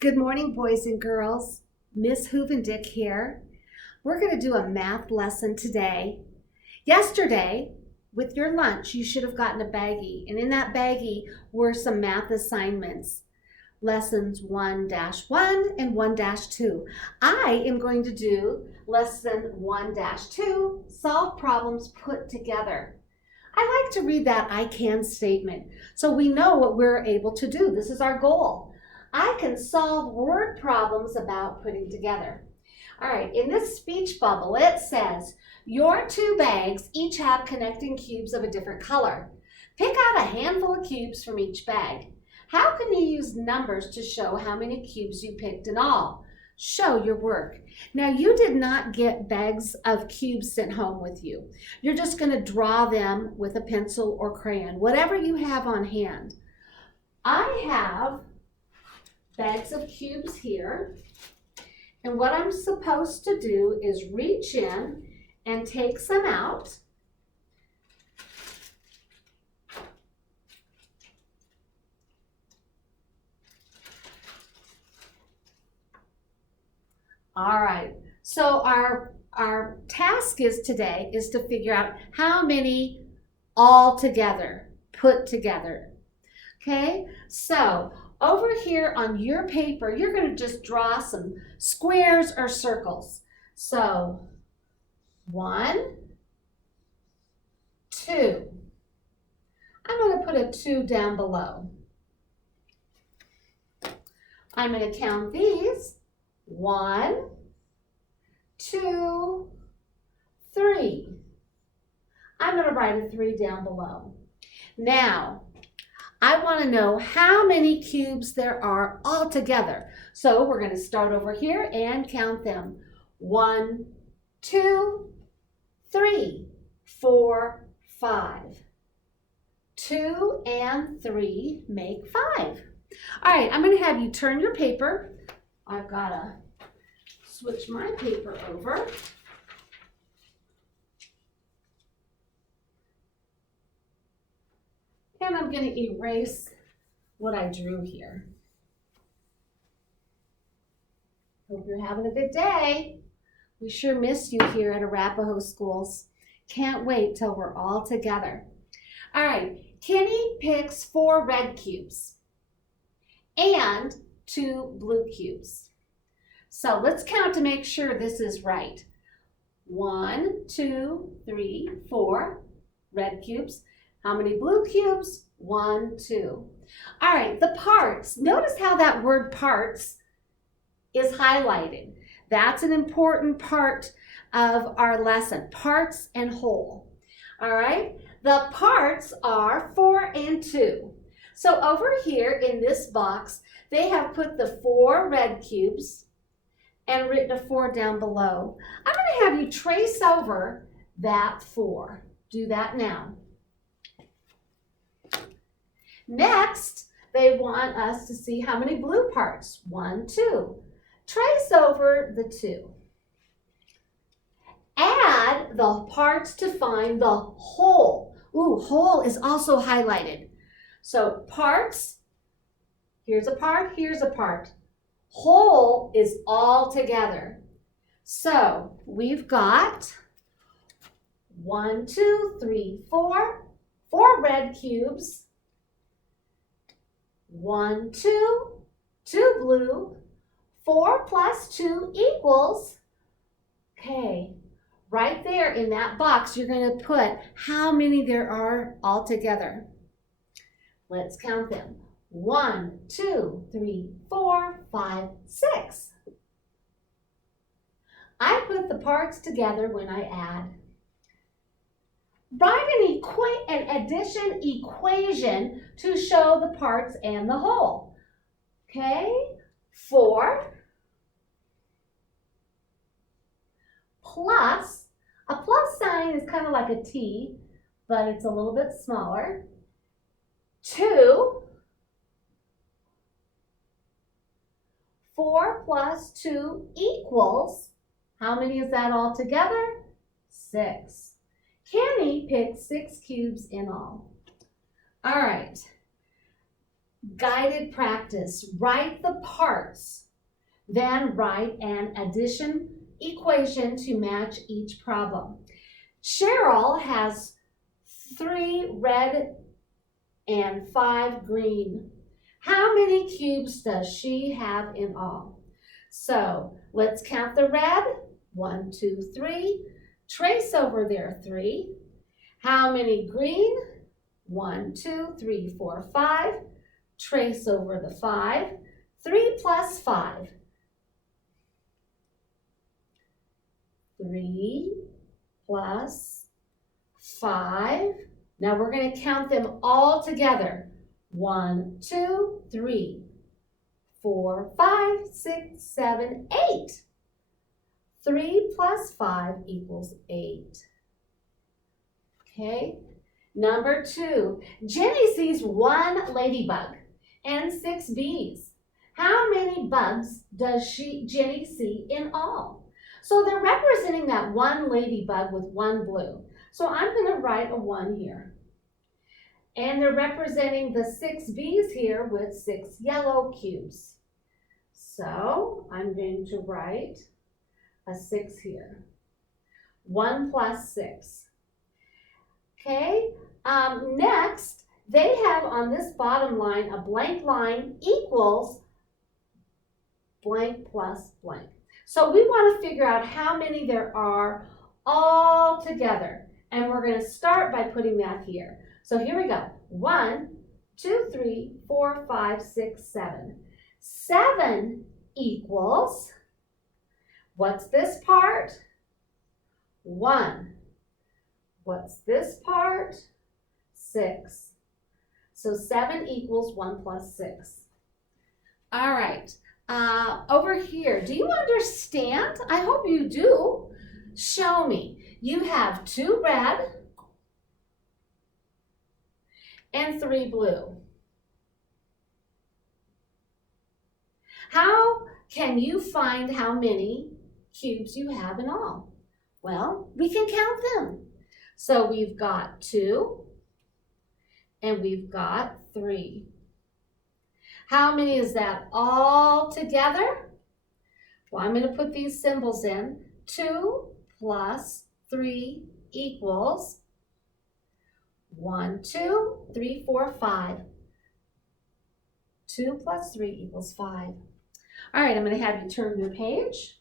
Good morning, boys and girls. Miss Hovendick here. We're going to do a math lesson today. Yesterday, with your lunch, you should have gotten a baggie, and in that baggie were some math assignments, lessons 1-1 and 1-2. I am going to do lesson 1-2, solve problems put together. I like to read that I can statement so we know what we're able to do. This is our goal. I can solve word problems about putting together. All right, in this speech bubble, it says, your two bags each have connecting cubes of a different color. Pick out a handful of cubes from each bag. How can you use numbers to show how many cubes you picked in all? Show your work. Now, you did not get bags of cubes sent home with you. You're just going to draw them with a pencil or crayon, whatever you have on hand. I have bags of cubes here, and what I'm supposed to do is reach in and take some out. All right, so our task today is to figure out how many all together, put together. Okay, so over here on your paper, you're going to just draw some squares or circles. So 1, 2. I'm going to put a 2 down below. I'm going to count these. 1, 2, 3. I'm going to write a 3 down below. Now, I want to know how many cubes there are all together. So we're going to start over here and count them. 1, 2, 3, 4, 5. 2 and 3 make 5. All right, I'm going to have you turn your paper. I've got to switch my paper over. And I'm going to erase what I drew here. Hope you're having a good day. We sure miss you here at Arapahoe Schools. Can't wait till we're all together. All right, Kenny picks 4 red cubes and 2 blue cubes. So let's count to make sure this is right. 1, 2, 3, 4 red cubes. How many blue cubes? 1, 2. All right, the parts. Notice how that word parts is highlighted. That's an important part of our lesson, parts and whole. All right, the parts are 4 and 2. So over here in this box, they have put the 4 red cubes and written a 4 down below. I'm going to have you trace over that 4. Do that now. Next, they want us to see how many blue parts. 1, 2. Trace over the 2. Add the parts to find the whole. Ooh, whole is also highlighted. So parts, here's a part, here's a part. Whole is all together. So we've got 1, 2, 3, 4. 4 red cubes. 1, 2, 2 blue, 4 plus 2 equals, okay, right there in that box, you're going to put how many there are all together. Let's count them. 1, 2, 3, 4, 5, 6. I put the parts together when I add. Write an addition equation to show the parts and the whole. Okay, 4 plus, a plus sign is kind of like a T, but it's a little bit smaller. 2, 4 plus 2 equals, how many is that all together? 6. Kenny picked 6 cubes in all. All right. guided practice. Write the parts, then write an addition equation to match each problem. Cheryl has 3 red and 5 green. How many cubes does she have in all? So let's count the red. 1, 2, 3. Trace over their 3. How many green? 1, 2, 3, 4, 5. Trace over the 5. 3 plus 5. 3 plus 5. Now we're going to count them all together. 1, 2, 3, 4, 5, 6, 7, 8. 3 plus 5 equals 8. Okay. Number 2. Jenny sees 1 ladybug and 6 bees. How many bugs does Jenny see in all? So they're representing that 1 ladybug with 1 blue. So I'm going to write a 1 here. And they're representing the 6 bees here with 6 yellow cubes. So I'm going to write a 6 here. 1 plus 6. Okay, next, they have on this bottom line a blank line equals blank plus blank. So we want to figure out how many there are all together. And we're going to start by putting that here. So here we go. 1, 2, 3, 4, 5, 6, 7. 7 equals, what's this part? 1. What's this part? 6. So 7 equals 1 plus 6. All right. Over here, do you understand? I hope you do. Show me. You have 2 red and 3 blue. How can you find how many cubes you have in all? Well, we can count them. So we've got 2 and we've got 3. How many is that all together? Well, I'm going to put these symbols in. 2 plus 3 equals 1, 2, 3, 4, 5. 2 plus 3 equals 5. All right, I'm going to have you turn your page.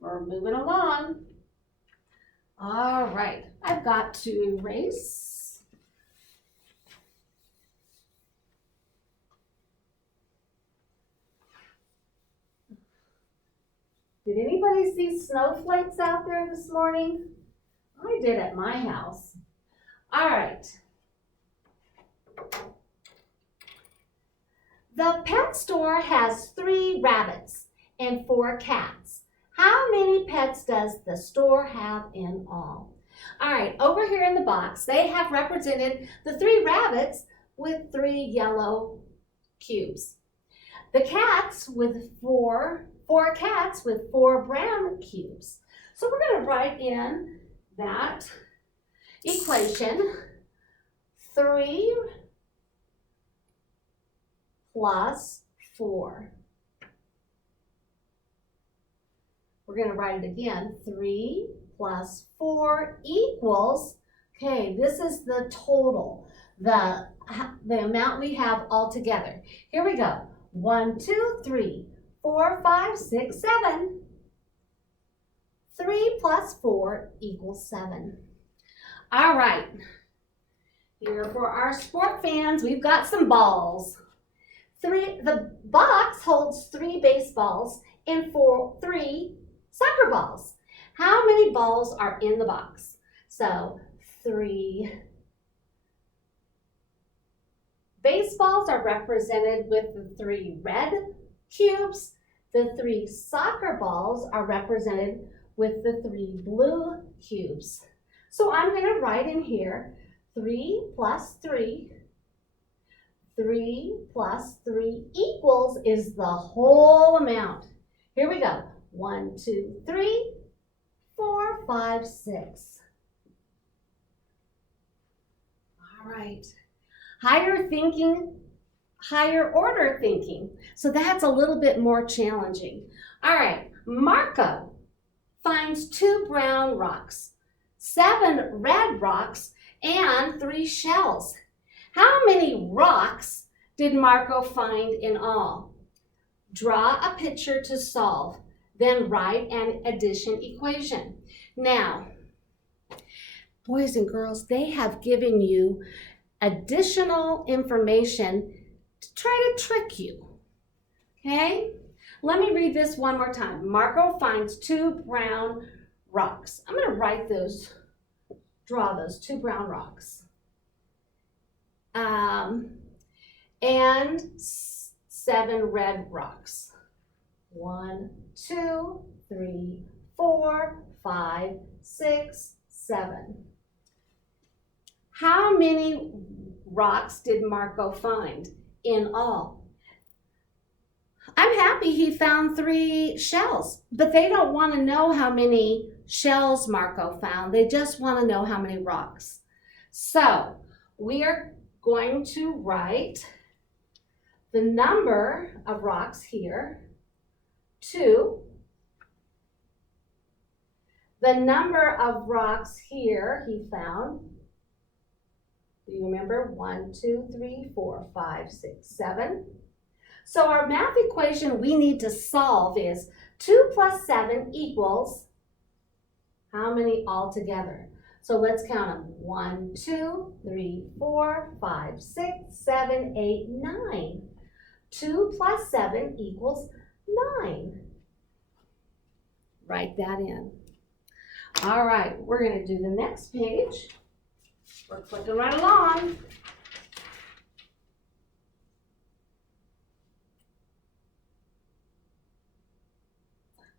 We're moving along. All right, I've got to erase. Did anybody see snowflakes out there this morning? I did at my house. All right. The pet store has 3 rabbits and 4 cats. How many pets does the store have in all? All right, over here in the box, they have represented the 3 rabbits with 3 yellow cubes. The cats with 4 cats with 4 brown cubes. So we're going to write in that equation 3 plus 4. We're going to write it again. 3 plus 4 equals, okay, this is the total, the amount we have all together. Here we go. 1, 2, 3, 4, 5, 6, 7. 3 plus 4 equals 7. All right. Here for our sport fans, we've got some balls. The box holds 3 baseballs and 3 soccer balls. How many balls are in the box? So 3 baseballs are represented with the 3 red cubes. The 3 soccer balls are represented with the 3 blue cubes. So I'm going to write in here 3 plus 3. 3 plus 3 equals is the whole amount. Here we go. 1, 2, 3, 4, 5, 6. All right. Higher thinking higher order thinking. So that's a little bit more challenging. All right, Marco finds 2 brown rocks, 7 red rocks, and 3 shells. How many rocks did Marco find in all? Draw a picture to solve, then write an addition equation. Now, boys and girls, they have given you additional information to try to trick you, okay? Let me read this one more time. Marco finds 2 brown rocks. I'm going to write those, draw those 2 brown rocks. And 7 red rocks. 1, 2, 3, 4, 5, 6, 7. How many rocks did Marco find in all? I'm happy he found 3 shells, but they don't want to know how many shells Marco found. They just want to know how many rocks. So we are going to write the number of rocks here, 2. The number of rocks here he found, do you remember? 1, 2, 3, 4, 5, 6, 7. So our math equation we need to solve is 2 plus 7 equals how many altogether? So let's count them. 1, 2, 3, 4, 5, 6, 7, 8, 9. 2 plus 7 equals 9. Write that in. All right, we're going to do the next page. We're clicking right along.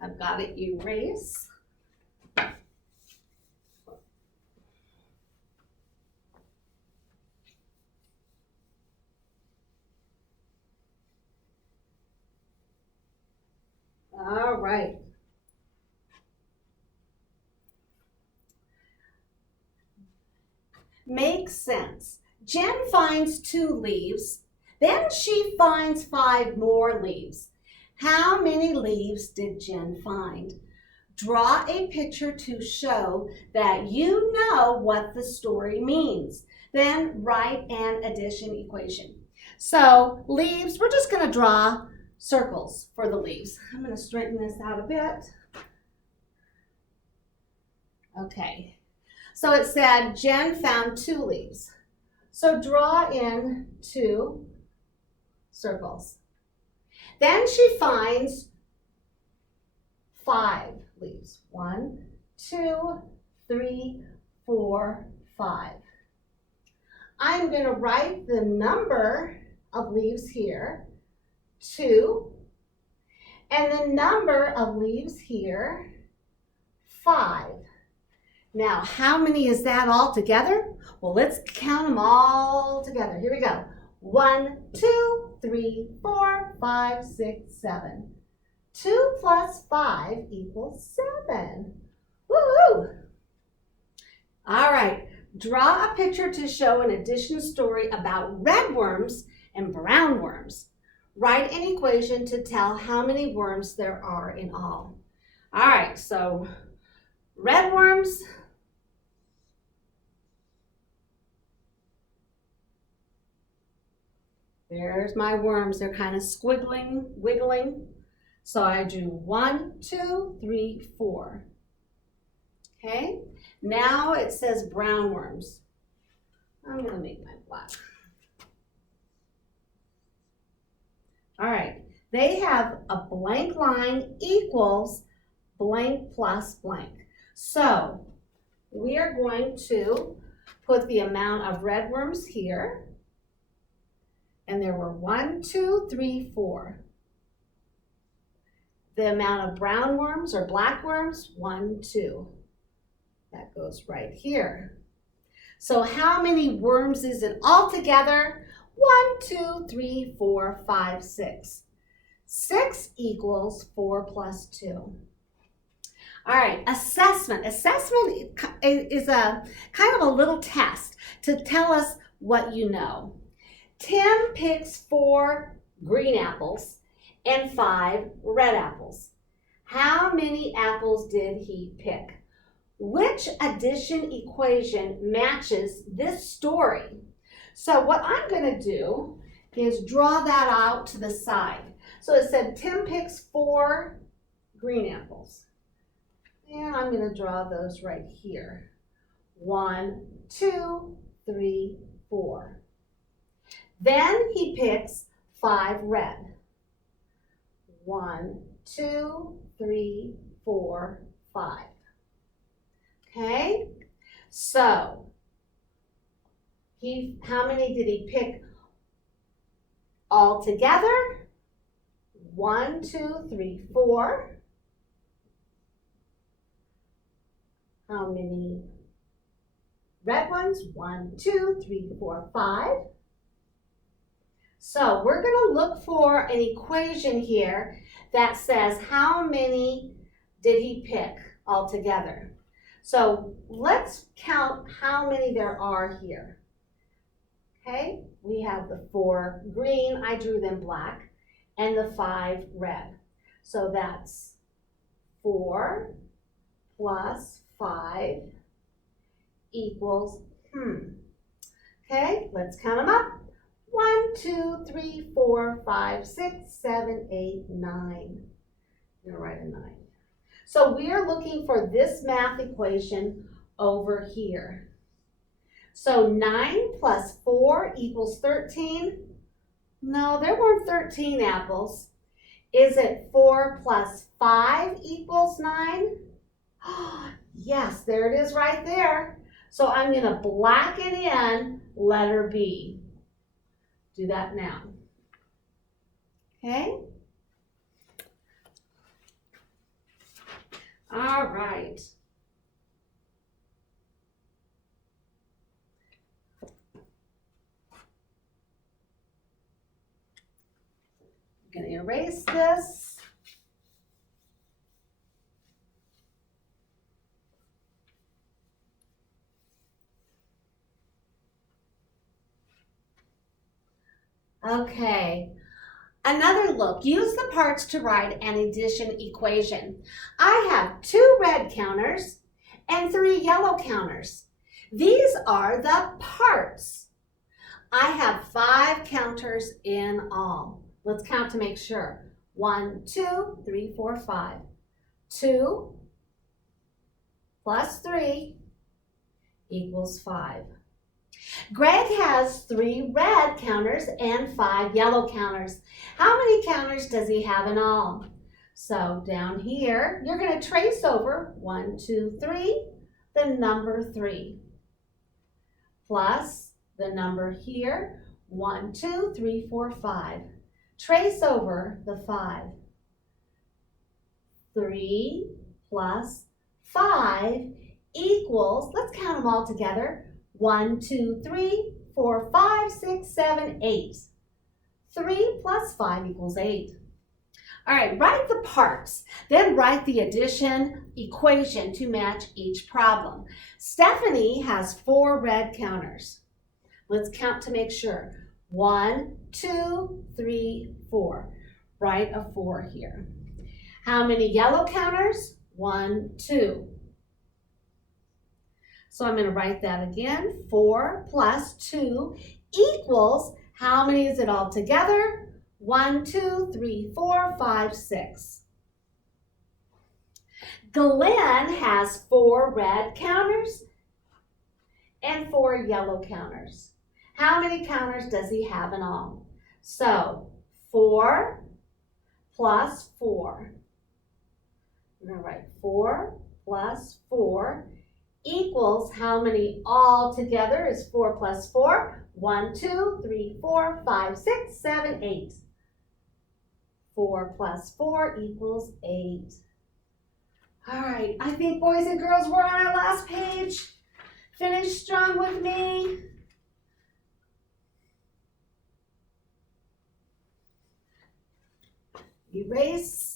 I've got it erased. All right. Makes sense. Jen finds 2 leaves, then she finds 5 more leaves. How many leaves did Jen find? Draw a picture to show that you know what the story means. Then write an addition equation. So leaves, we're just going to draw circles for the leaves. I'm going to straighten this out a bit. Okay. So it said Jen found 2 leaves. So draw in 2 circles. Then she finds 5 leaves. 1, 2, 3, 4, 5. I'm going to write the number of leaves here, 2, and the number of leaves here, 5. Now, how many is that all together? Well, let's count them all together. Here we go. 1, 2, 3, 4, 5, 6, 7. 2 plus 5 equals 7. Woo-hoo! All right, draw a picture to show an addition story about red worms and brown worms. Write an equation to tell how many worms there are in all. All right, so red worms, there's my worms. They're kind of squiggling, wiggling. So I do 1, 2, 3, 4. Okay, now it says brown worms. I'm going to make mine black. All right, they have a blank line equals blank plus blank. So we are going to put the amount of red worms here. And there were 1, 2, 3, 4. The amount of brown worms or black worms, 1, 2. That goes right here. So how many worms is it all together? 1, 2, 3, 4, 5, 6. 6 equals 4 plus 2. All right, assessment. Assessment is a kind of a little test to tell us what you know. Tim picks 4 green apples and 5 red apples. How many apples did he pick? Which addition equation matches this story? So what I'm going to do is draw that out to the side. So it said Tim picks 4 green apples. And I'm going to draw those right here. 1, 2, 3, 4. Then he picks 5 red. 1, 2, 3, 4, 5. Okay, so how many did he pick all together? 1, 2, 3, 4. How many red ones? 1, 2, 3, 4, 5. So we're going to look for an equation here that says how many did he pick altogether. So let's count how many there are here. Okay, we have the 4 green, I drew them black, and the 5 red. So that's 4 plus 5 equals, Okay, let's count them up. 1, 2, 3, 4, 5, 6, 7, 8, 9. I'm going to write a 9. So we are looking for this math equation over here. So 9 plus 4 equals 13. No, there weren't 13 apples. Is it 4 plus 5 equals 9? Yes, there it is right there. So I'm going to blacken in letter B. Do that now. Okay? All right. I'm going to erase this. Okay, another look. Use the parts to write an addition equation. I have 2 red counters and 3 yellow counters. These are the parts. I have 5 counters in all. Let's count to make sure. 1, 2, 3, 4, 5. 2 plus 3 equals 5. Greg has 3 red counters and 5 yellow counters. How many counters does he have in all? So down here, you're going to trace over 1, 2, 3, the number 3, plus the number here, 1, 2, 3, 4, 5. Trace over the 5. 3 plus 5 equals, let's count them all together, 1, 2, 3, 4, 5, 6, 7, 8. 3 plus 5 equals 8. All right, write the parts, then write the addition equation to match each problem. Stephanie has 4 red counters. Let's count to make sure. 1, 2, 3, 4. Write a 4 here. How many yellow counters? 1, 2. So I'm going to write that again. 4 plus 2 equals, how many is it all together? 1, 2, 3, 4, 5, 6. Glenn has 4 red counters and 4 yellow counters. How many counters does he have in all? So 4 plus 4. I'm going to write 4 plus 4 equals, how many all together is 4 plus 4? 1, 2, 3, 4, 5, 6, 7, 8. 4 plus 4 equals 8. All right, I think boys and girls, we're on our last page. Finish strong with me. Erase.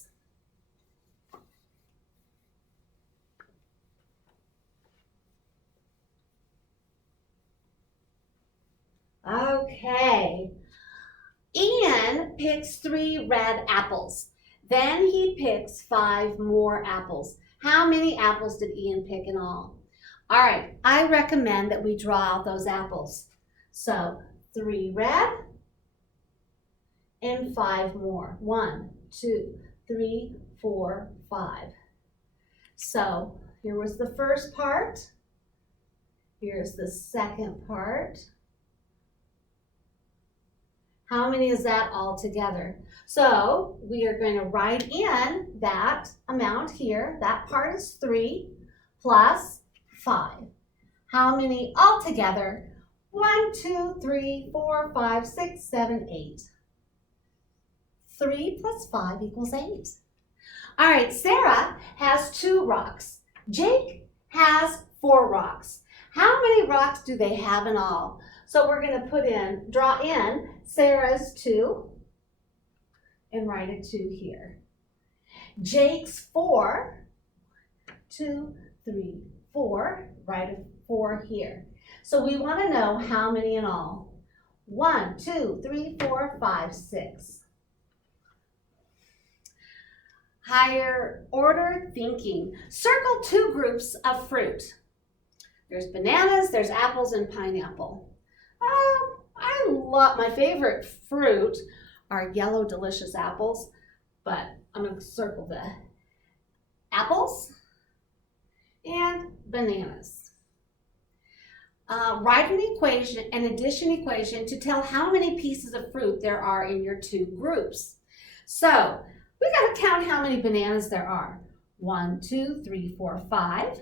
Okay, red apples. Then he picks 5 more apples. How many apples did Ian pick in all? All right, I recommend that we draw out those apples. So 3 red and 5 more. 1, 2, 3, 4, 5. So here was the first part. Here's the second part. How many is that all together? So we are going to write in that amount here. That part is 3 plus 5. How many all together? 1, 2, 3, 4, 5, 6, 7, 8. 3 plus 5 equals 8. All right, Sarah has 2 rocks. Jake has 4 rocks. How many rocks do they have in all? So we're going to draw in Sarah's 2 and write a 2 here. Jake's 4, 2, 3, 4, write a 4 here. So we want to know how many in all. 1, 2, 3, 4, 5, 6. Higher order thinking. Circle 2 groups of fruit. There's bananas, there's apples, and pineapple. I love, my favorite fruit are yellow delicious apples, but I'm going to circle the apples and bananas. Write an addition equation to tell how many pieces of fruit there are in your 2 groups. So we got to count how many bananas there are. 1, 2, 3, 4, 5.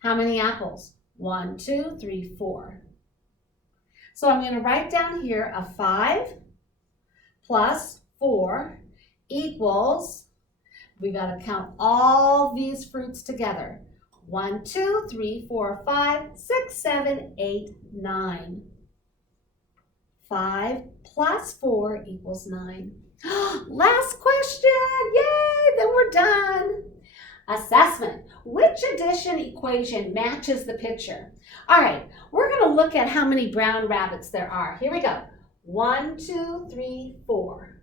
How many apples? 1, 2, 3, 4. So I'm going to write down here a 5 plus 4 equals, we got to count all these fruits together. 1, 2, 3, 4, 5, 6, 7, 8, 9. 5 plus 4 equals 9. Last question, yay, then we're done. Assessment. Which addition equation matches the picture? All right, we're going to look at how many brown rabbits there are. Here we go. 1, 2, 3, 4.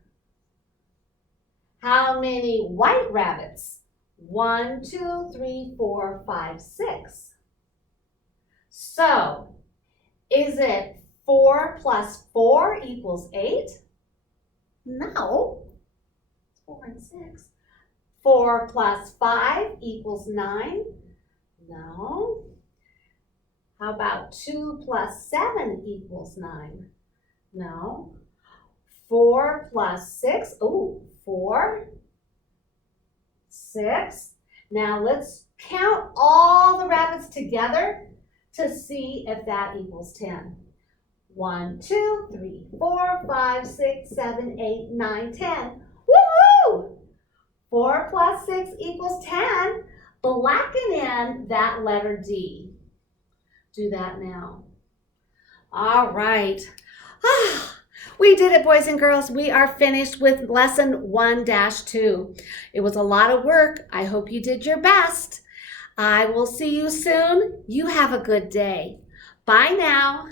How many white rabbits? 1, 2, 3, 4, 5, 6. So, is it 4 plus 4 equals 8? No. 4 and 6. 4 plus 5 equals 9? No. How about 2 plus 7 equals 9? No. 4 plus 6, 4, 6. Now let's count all the rabbits together to see if that equals 10. 1, 2, 3, 4, 5, 6, 7, 8, 9, 10. Woohoo! 4 plus 6 equals 10. Blacken in that letter D. Do that now. All right. We did it, boys and girls. We are finished with lesson 1-2. It was a lot of work. I hope you did your best. I will see you soon. You have a good day. Bye now.